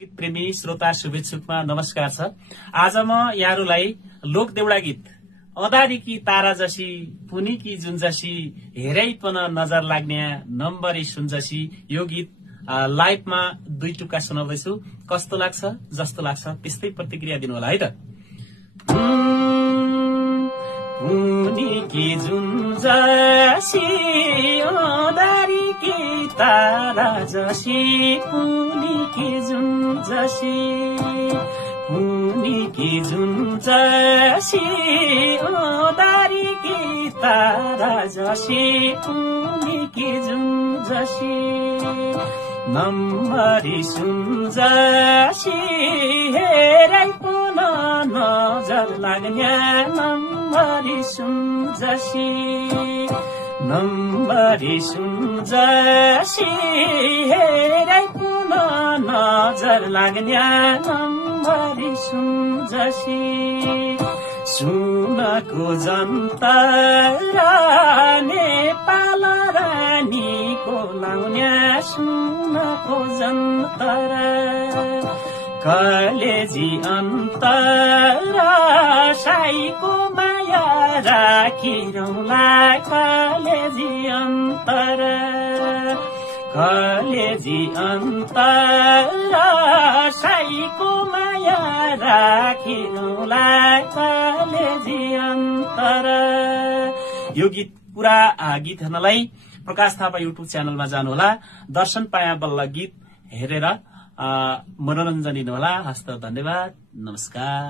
गीत प्रेमी श्रोता शुभेच्छुकमा नमस्कार छ। आज म यहाँहरूलाई लोक देउडा गीत अदारीकी तारा जसी पुनीकी जुन जसी हेरै पन नजर लाग्ने नम्बरी सुन जसी यो गीत लाइभमा दुई टुक्का सुनाउँदैछु। कस्तो लाग्छ जस्तो लाग्छ त्यस्तै प्रतिक्रिया दिनु होला है त। पुनीकी जुन जसी अदारीकी तारा जसी पुनीकी जुन जसी पुनीकी जुन जसी अदारीकी तारा जसी पुनीकी जुन जसी नम्बरी सुन जसी हेरै पुन नजर लाग्ने नम्बरी सुन जसी नम्बरी सुन जसी हेरै पुन नजर लाग्ने नम्बरी सुन जसी सुनको जन्तरा नेपाल रानीको लाउने सुनको जन्तरा कलेजी अन्तरा साईको माया राखिरौला कलेजी अन्तरा कलेजी अन्तरा साईको माया राखिरौला कलेजी अन्तरा। यो गीत पूरा गीत हेर्नलाई प्रकाश थापा युट्युब च्यानलमा जानुहोला। दर्शन पाया बल्ल गीत हेरेर मनोरञ्जन लिनुहोला। हस्त धन्यवाद, नमस्कार।